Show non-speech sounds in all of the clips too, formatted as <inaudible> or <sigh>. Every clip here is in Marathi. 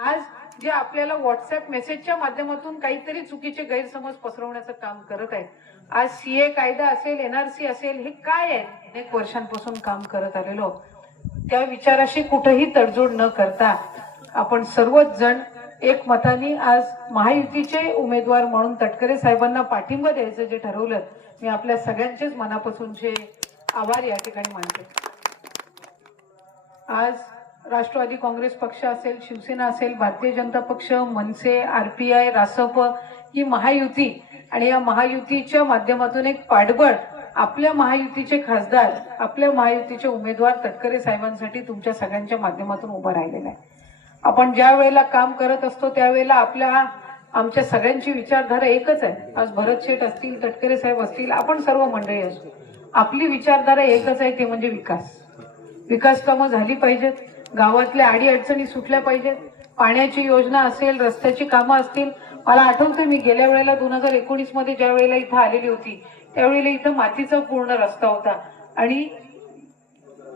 आज जे आपल्याला व्हॉट्सअप मेसेजच्या माध्यमातून काहीतरी चुकीचे गैरसमज पसरवण्याचं काम करत आहेत. आज सीए कायदा असेल एनआरसी असेल हे काय आहे? अनेक वर्षांपासून काम करत आलेलो त्या विचाराशी कुठेही तडजोड न करता आपण सर्वच जण एकमताने आज महायुतीचे उमेदवार म्हणून तटकरे साहेबांना पाठिंबा द्यायचं जे ठरवलं मी आपल्या सगळ्यांचेच मनापासूनचे आभार या ठिकाणी मानते. आज राष्ट्रवादी काँग्रेस पक्ष असेल शिवसेना असेल भारतीय जनता पक्ष मनसे आर पी आय रासप ही महायुती. आणि या महायुतीच्या माध्यमातून एक पाठबळ आपल्या महायुतीचे खासदार आपल्या महायुतीचे उमेदवार तटकरे साहेबांसाठी तुमच्या सगळ्यांच्या माध्यमातून उभं राहिलेलं आहे. आपण ज्या वेळेला काम करत असतो त्यावेळेला आपल्या आमच्या सगळ्यांची विचारधारा एकच आहे. आज भरत शेठ असतील तटकरे साहेब असतील आपण सर्व मंडळी असतो आपली विचारधारा एकच आहे ते म्हणजे विकास. विकास कामं झाली पाहिजेत. गावातल्या अडीअडचणी सुटल्या पाहिजेत. पाण्याची योजना असेल रस्त्याची कामं असतील. मला आठवतं मी गेल्या वेळेला दोन हजार एकोणीसमध्ये ज्या वेळेला इथं आलेली होती त्यावेळेला इथं मातीचा पूर्ण रस्ता होता. आणि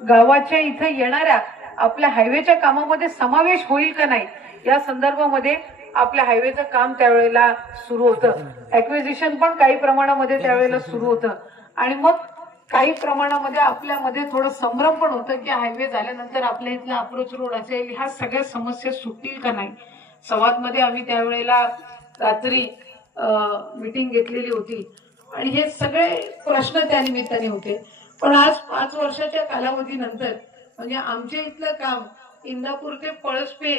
गावाच्या इथं येणाऱ्या आपल्या हायवेच्या कामामध्ये समावेश होईल का नाही या संदर्भामध्ये आपल्या हायवेचं काम त्यावेळेला सुरू होतं. ऍक्विजिशन पण काही प्रमाणामध्ये त्यावेळेला सुरू होतं. आणि मग काही प्रमाणामध्ये आपल्यामध्ये थोडं संभ्रम पण होतं की हायवे झाल्यानंतर आपल्या इथला अप्रोच रोड असेल ह्या सगळ्या समस्या सुटतील का नाही? संवादमध्ये आम्ही त्यावेळेला रात्री मीटिंग घेतलेली होती. आणि हे सगळे प्रश्न त्या निमित्ताने होते. पण आज पाच वर्षाच्या कालावधीनंतर म्हणजे आमच्या इथलं काम इंदापूर ते पळसपे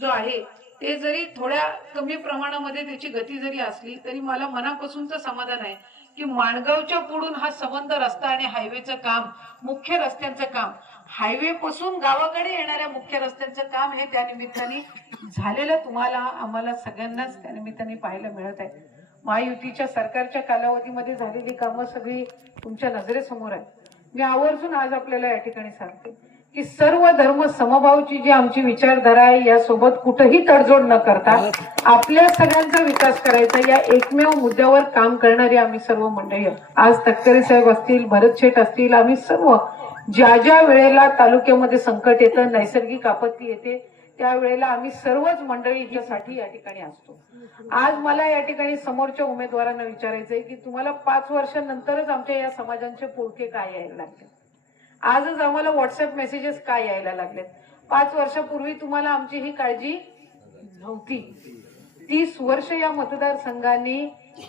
जो आहे ते जरी थोड्या कमी प्रमाणामध्ये त्याची गती जरी असली तरी मला मनापासूनच समाधान आहे. की माणगावच्या पुढून हा संबंध रस्ता आणि हायवेचं काम मुख्य रस्त्यांचं काम. हायवे पासून गावाकडे येणाऱ्या मुख्य रस्त्यांचं काम हे त्या निमित्ताने झालेलं तुम्हाला आम्हाला सगळ्यांनाच त्या निमित्ताने पाहायला मिळत आहे. महायुतीच्या सरकारच्या कालावधीमध्ये झालेली कामं सगळी तुमच्या नजरेसमोर आहे मी आवर्जून आज आपल्याला या ठिकाणी सांगते. की सर्व धर्म समभावची जी आमची विचारधारा आहे यासोबत कुठेही तडजोड न करता आपल्या सगळ्यांचा विकास करायचा या एकमेव मुद्द्यावर काम करणारी आम्ही सर्व मंडळी. आज तटकरे साहेब असतील भरत शेठ असतील आम्ही सर्व ज्या ज्या वेळेला तालुक्यामध्ये संकट येतं नैसर्गिक आपत्ती येते त्यावेळेला आम्ही सर्वच मंडळी या ठिकाणी असतो. आज मला या ठिकाणी समोरच्या उमेदवारांना विचारायचंय की तुम्हाला पाच वर्षानंतरच आमच्या या समाजांचे पोळके काय यायला लागले? आजच आम्हाला व्हॉट्सअप मेसेजेस काय यायला लागलेत? पाच वर्षापूर्वी तुम्हाला आमची ही काळजी नव्हती. तीस वर्ष या मतदारसंघाने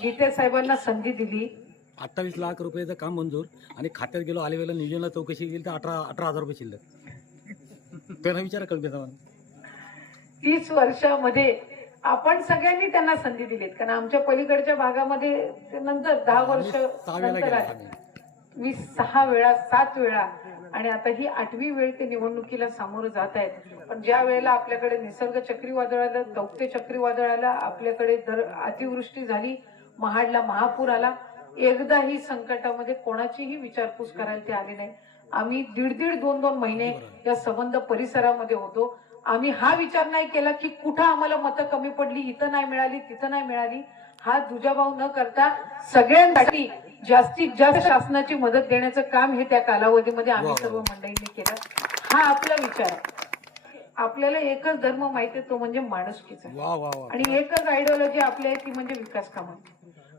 गीते साहेबांना संधी दिली. अठ्ठावीस लाख रुपयाचं काम मंजूर आणि खात्यात गेलो आले वेळेला नियोजनाला चौकशी केली तर अठरा अठरा हजार रुपये शिल्लक. त्यांना विचारा कळते तीस वर्षामध्ये आपण सगळ्यांनी त्यांना संधी दिलीत. कारण आमच्या पलीकडच्या भागामध्ये नंतर दहा वर्ष नंतर गेला आले. वीस मी सहा वेळा सात वेळा आणि आता ही आठवी वेळ ते निवडणुकीला सामोरं जात आहेत. पण ज्या वेळेला आपल्याकडे निसर्ग चक्रीवादळ आलं दौत्य चक्रीवादळ आलं आपल्याकडे दर अतिवृष्टी झाली महाडला महापूर आला एकदा ही संकटामध्ये कोणाचीही विचारपूस करायला ते आले नाही. आम्ही दीड दीड दोन दोन महिने या संबंध परिसरामध्ये होतो. आम्ही हा विचार नाही केला की कुठं आम्हाला मतं कमी पडली इथं नाही मिळाली तिथं नाही मिळाली. हा दुजाभाव न करता सगळ्यांसाठी जास्तीत जास्त शासनाची मदत देण्याचं काम हे त्या कालावधीमध्ये आम्ही. सर्व मंडळींनी केलं. हा आपला विचार आपल्याला एकच धर्म माहिती आहे तो म्हणजे माणुसकीचा. आणि एकच आयडिओलॉजी आपली आहे ती म्हणजे विकास कामं.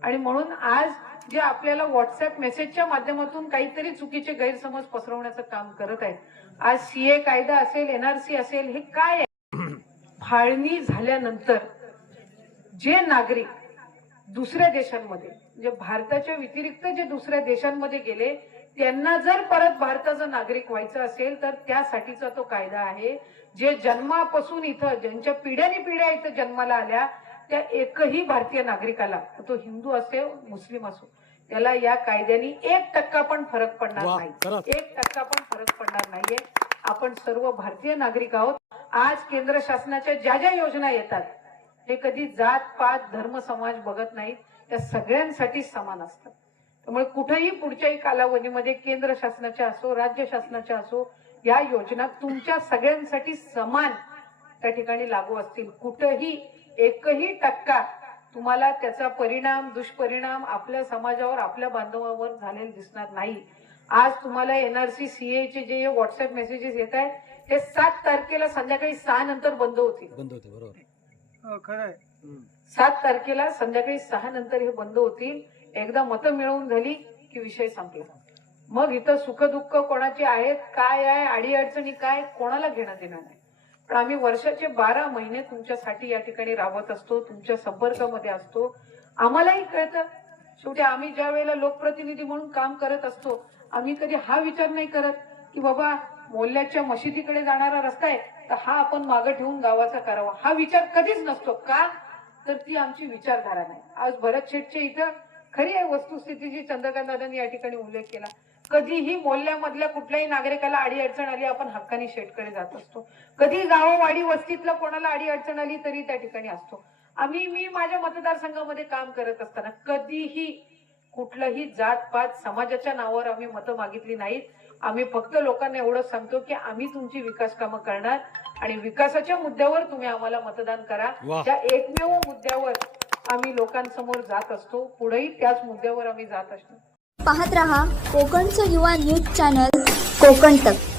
आणि म्हणून आज जे आपल्याला व्हॉट्सअप मेसेजच्या माध्यमातून काहीतरी चुकीचे गैरसमज पसरवण्याचं काम करत आहेत आज सीए कायदा असेल एनआरसी असेल हे काय आहे? <clears throat> फाळणी झाल्यानंतर जे नागरिक दुसऱ्या देशांमध्ये म्हणजे भारताच्या व्यतिरिक्त जे दुसऱ्या देशांमध्ये गेले त्यांना जर परत भारताचा नागरिक व्हायचं असेल तर त्यासाठीचा तो कायदा आहे. जे जन्मापासून इथं ज्यांच्या पिढ्याने पिढ्या इथं जन्माला आल्या त्या एकही भारतीय नागरिकाला तो हिंदू असे मुस्लिम असो त्याला या कायद्याने एक टक्का पण फरक पडणार नाही. एक टक्का पण फरक पडणार नाहीये. आपण सर्व भारतीय नागरिक आहोत. आज केंद्र शासनाच्या ज्या ज्या योजना येतात हे कधी जात पात धर्म समाज बघत नाहीत. त्या सगळ्यांसाठी समान असतात. त्यामुळे कुठेही पुढच्याही कालावधीमध्ये केंद्र शासनाच्या असो राज्य शासनाच्या असो या योजना तुमच्या सगळ्यांसाठी समान त्या ठिकाणी लागू असतील. कुठेही एकही टक्का तुम्हाला त्याचा परिणाम दुष्परिणाम आपल्या समाजावर आपल्या बांधवावर झालेला दिसणार नाही. आज तुम्हाला एनआरसी सीए चे जे व्हॉट्सअप मेसेजेस येत आहेत ते सात तारखेला संध्याकाळी सहा नंतर बंद होतील. बंद होते बरोबर. खरंय. सात तारखेला संध्याकाळी सहा नंतर हे बंद होतील. एकदा मतं मिळवून झाली की विषय संपला. मग इथं सुखदुःख कोणाचे आहेत काय आहे आडी अडचणी काय कोणाला घेणं देणं नाही. पण आम्ही वर्षाचे बारा महिने तुमच्यासाठी या ठिकाणी राबत असतो तुमच्या संपर्कामध्ये असतो. आम्हालाही कळतं. शेवटी आम्ही ज्या वेळेला लोकप्रतिनिधी म्हणून काम करत असतो आम्ही कधी हा विचार नाही करत की बाबा मोल्याच्या मशिदीकडे जाणारा रस्ता आहे तर हा आपण मागं ठेवून गावाचा करावा. हा विचार कधीच नसतो. का? तर ती आमची विचारधारा नाही. आज भरत शेठच्या इथं खरी आहे वस्तुस्थितीची चंद्रकांत दादांनी या ठिकाणी उल्लेख केला. कधीही मोल्ल्यामधल्या कुठल्याही नागरिकाला आडी अडचण आली आपण हक्कानी शेटकडे जात असतो. कधी गाववाडी वस्तीतला कोणाला आडी अडचण आली तरी त्या ठिकाणी असतो. आम्ही मी माझ्या मतदारसंघामध्ये काम करत असताना कधीही कुठलंही जात पात समाजाच्या नावावर आम्ही मतं मागितली नाहीत. आम्ही फक्त लोकांना एवढंच सांगतो की आम्ही तुमची विकास कामं करणार आणि विकासाच्या मुद्द्यावर तुम्ही आम्हाला मतदान करा. त्या एकमेव मुद्द्यावर आम्ही लोकांसमोर जात असतो पुढेही त्याच मुद्द्यावर आम्ही जात असतो. पाहत रहा कोकणचं युवा न्यूज चॅनल कोकण तक.